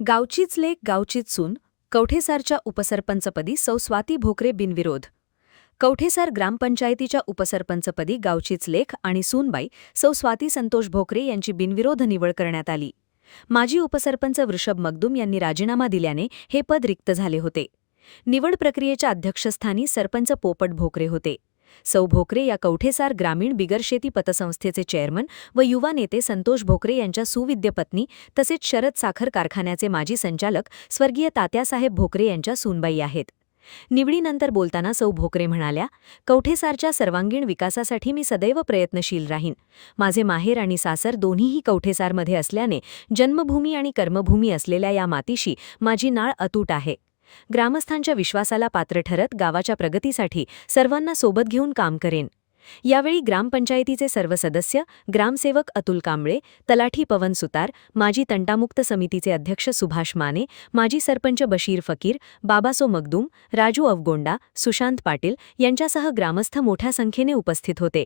गावचीच लेक गावचीच सून, कवठेसारच्या उपसरपंचपदी सौ स्वाती भोकरे बिनविरोध. कवठेसार ग्रामपंचायतीच्या उपसरपंचपदी गावचीच लेक आणि सूनबाई सौ स्वाती संतोष भोकरे यांची बिनविरोध निवड करण्यात आली. माजी उपसरपंच वृषभ मगदूम यांनी राजीनामा दिल्याने हे पद रिक्त झाले होते. निवड प्रक्रियेच्या अध्यक्षस्थानी सरपंच पोपट भोकरे होते. सौ भोकरे या कवठेसार ग्रामीण बिगरशेती पतसंस्थेचे चेअरमन व युवा नेते संतोष भोकरे यांच्या सुविद्य पत्नी तसेच शरद साखर कारखान्याचे माजी संचालक स्वर्गीय तात्यासाहेब भोकरे यांच्या सूनबाई आहेत. निवडीनंतर बोलताना सौ भोकरे म्हणाल्या, कवठेसारच्या सर्वांगीण विकासासाठी मी सदैव प्रयत्नशील राहीन. माझे माहेर आणि सासर दोन्हीही कवठेसारमध्ये असल्याने जन्मभूमी आणि कर्मभूमी असलेल्या या मातीशी माझी नाळ अतूट आहे. ग्रामस्थांच्या विश्वासाला पात्र ठरत गावाच्या प्रगतीसाठी सर्वांना सोबत घेऊन काम करेन. यावेळी ग्रामपंचायतीचे सर्व सदस्य, ग्रामसेवक अतुल कांबळे, तलाठी पवन सुतार, माजी तंटामुक्त समितीचे अध्यक्ष सुभाष माने, माजी सरपंच बशीर फकीर, बाबासो मगदूम, राजू अवगोंडा, सुशांत पाटील यांच्यासह ग्रामस्थ मोठ्या संख्येने उपस्थित होते.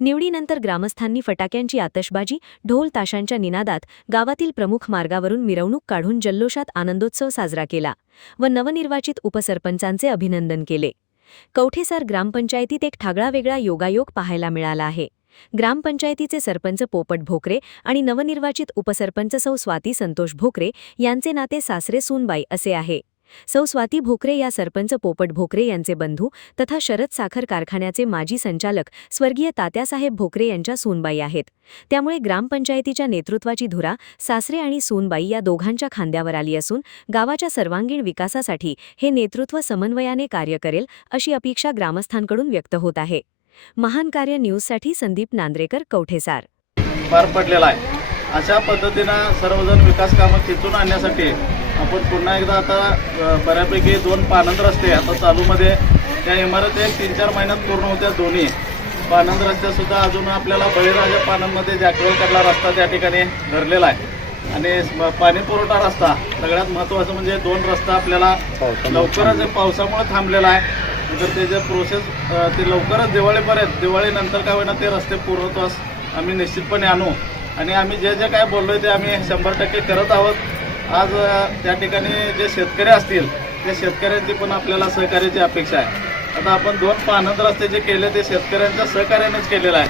निवडीनंतर ग्रामस्थांनी फटाक्यांची आतषबाजी, ढोल ताशांच्या निनादात गावातील प्रमुख मार्गावरून मिरवणूक काढून जल्लोषात आनंदोत्सव साजरा केला व नवनिर्वाचित उपसरपंचांचे अभिनंदन केले. कवठेसार ग्रामपंचायतीत एक ठागळावेगळा योगायोग पाहायला मिळाला आहे. ग्रामपंचायतीचे सरपंच पोपट भोकरे आणि नवनिर्वाचित उपसरपंच सौ स्वाती संतोष भोकरे यांचे नाते सासरे सूनबाई असे आहे. सौ स्वाती भोकरे या सरपंच पोपट भोकरे यांचे बंधू तथा शरद साखर कारखान्याचे माजी संचालक स्वर्गीय तात्यासाहेब भोकरे यांच्या सूनबाई आहेत. त्यामुळे ग्रामपंचायतीच्या नेतृत्वाची धुरा सासरे आणि सूनबाई या दोघांच्या खांद्यावर आली असून गावाच्या सर्वांगीण विकासासाठी हे नेतृत्व समन्वयाने कार्य करेल अशी अपेक्षा ग्रामस्थांकडून व्यक्त होत आहे. महान कार्य न्यूजसाठी संदीप नांद्रेकर, कवठेसार. पार पडलेला आहे. अशा पद्धतीनं सर्वजण विकास कामं खेचून आणण्यासाठी आपण पुन्हा एकदा आता बऱ्यापैकी 2 पानंद रस्ते आता चालूमध्ये, त्या इमारती 3-4 महिन्यात पूर्ण होत्या. दोन्ही पानंद रस्त्यासुद्धा अजून आपल्याला बळीराजा पानंदमध्ये जॅकवेलकडला रस्ता त्या ठिकाणी धरलेला आहे. आणि पाणी पुरवठा रस्ता सगळ्यात महत्त्वाचं म्हणजे 2 रस्ता आपल्याला लवकरच पावसामुळे थांबलेला आहे. तर त्याचे प्रोसेस ते लवकरच दिवाळीपर्यंत, दिवाळीनंतर काय होईना ते रस्ते पूर्वत्वास आम्ही निश्चितपणे आणू. आणि आम्ही जे जे काय बोललोय ते आम्ही 100% करत आहोत. आज त्या ठिकाणी जे शेतकरी असतील त्या शेतकऱ्यांची पण आपल्याला सहकार्याची अपेक्षा आहे. आता आपण 2 पानंद रस्ते जे केले ते शेतकऱ्यांच्या सहकार्यानेच केलेलं आहे.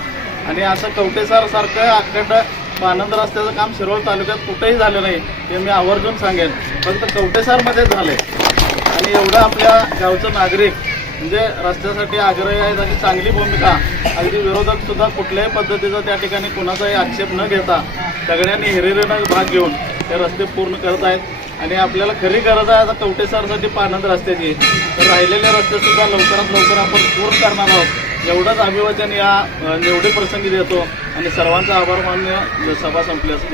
आणि असं कवठेसारसारखं अखंड पानंद रस्त्याचं काम शिरोळ तालुक्यात कुठेही झालं नाही ते मी आवर्जून सांगेन. फक्त कवठेसारमध्येच झालंय. आणि एवढं आपल्या गावचं नागरिक म्हणजे रस्त्यासाठी आग्रही आहेत आणि चांगली भूमिका, अगदी विरोधक सुद्धा कुठल्याही पद्धतीचा त्या ठिकाणी कुणाचाही आक्षेप न घेता सगळ्यांनी हिरिरीनं भाग घेऊन ते रस्ते पूर्ण करत आहेत. आणि आपल्याला खरी गरज आहे आता कवठेसारसाठी पानंद रस्त्याची. तर राहिलेले रस्ते सुद्धा लवकरात लवकर आपण पूर्ण करणार आहोत. एवढंच अभिवादन या निवडी प्रसंगी देतो आणि सर्वांचा आभार मान्य. सभा संपली असं